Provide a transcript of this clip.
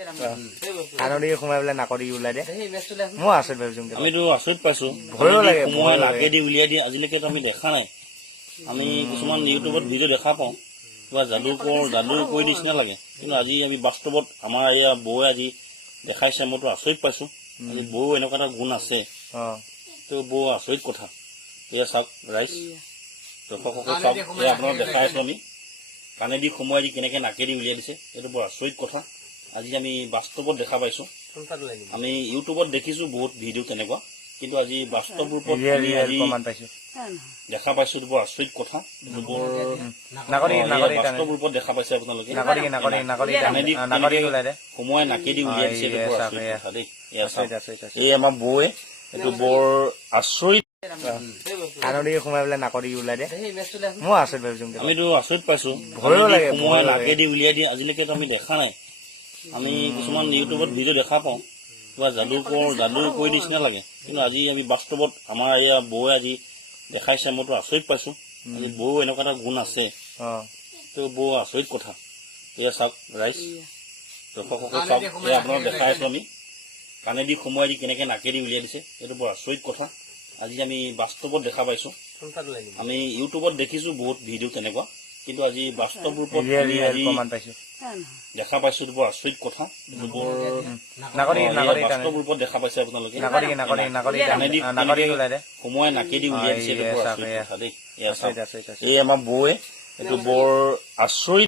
কাণৰ দিকে সোমাই পেলাই নাকৰ দিকে ওলাই দিয়ে মই আচৰিত ভাবিছো আমিতো আচৰিত পাইছো ভয়ো লাগে সময় নাকেদি উলিয়াই দিয়ে আজিলৈকেতো আমি দেখা নাই আমি কিছুমান ইউটিউবত ভিডিঅ' দেখা পাওঁ কিবা যাদু কৰি নিচিনা লাগে কিন্তু আজি আমি বাস্তৱত আমাৰ এয়া বৌয়ে আজি দেখাইছে মইতো আচৰিত পাইছো আজি বৌ এনেকুৱা এটা গুণ আছে তো বৌ আচৰিত কথা এয়া চাওক ৰাইজ দৰ্শকসকল চাওক এয়া আপোনাক দেখাই আছো আমি কাণেদি সোমোৱাই দি কেনেকে নাকেদি উলিয়াই দিছে এইটো বৰ আচৰিত কথা আজি আমি বাস্তৱত দেখা পাইছো আমি ইউটিউবত দেখিছো বহুত ভিডিঅ' তেনেকুৱা কিন্তু আজি বাস্তৱ ৰূপত দেখা পাইছো বৰ আচৰিত কথা বাস্তৱ ৰূপত দেখা পাইছে আপোনালোকে সোমোৱাই নাকেদি উলিয়াই দিছে এইটো বৰ আচৰিত কথা দেই এই আমাৰ বৌয়ে এইটো বৰ আচৰিত কাণৰ দিকে সোমাই পেলাই নাকৰ দিকে ওলাই দিয়ে মই আচৰিত ভাবিছো আমিতো আচৰিত পাইছো ভয়ো লাগে সময় নাকেদি উলিয়াই দিয়ে আজিলৈকেতো আমি দেখা নাই আমি কিছুমান ইউটিউবত ভিডিঅ' দেখা পাওঁ কিবা যাদু কৰি নিচিনা লাগে কিন্তু আজি আমি বাস্তৱত আমাৰ এয়া বৌয়ে আজি দেখাইছে মইতো আচৰিত পাইছো আজি বৌ এনেকুৱা এটা গুণ আছে তো বৌ আচৰিত কথা এয়া চাওক ৰাইজ দৰ্শকসকল চাওক এয়া আপোনাক দেখাই আছো আমি কাণেদি সোমোৱাই দি কেনেকে নাকেদি উলিয়াই দিছে এইটো বৰ আচৰিত কথা আজি আমি বাস্তৱত দেখা পাইছো আমি ইউটিউবত দেখিছো বহুত ভিডিঅ' তেনেকুৱা কিন্তু আজি বাস্তৱ ৰূপত দেখা পাইছো বৰ আচৰিত কথা বাস্তৱ ৰূপত দেখা পাইছে আপোনালোকে সোমোৱাই নাকেদি উলিয়াই দিছে এইটো বৰ আচৰিত কথা দেই এই আমাৰ বৌয়ে এইটো বৰ আচৰিত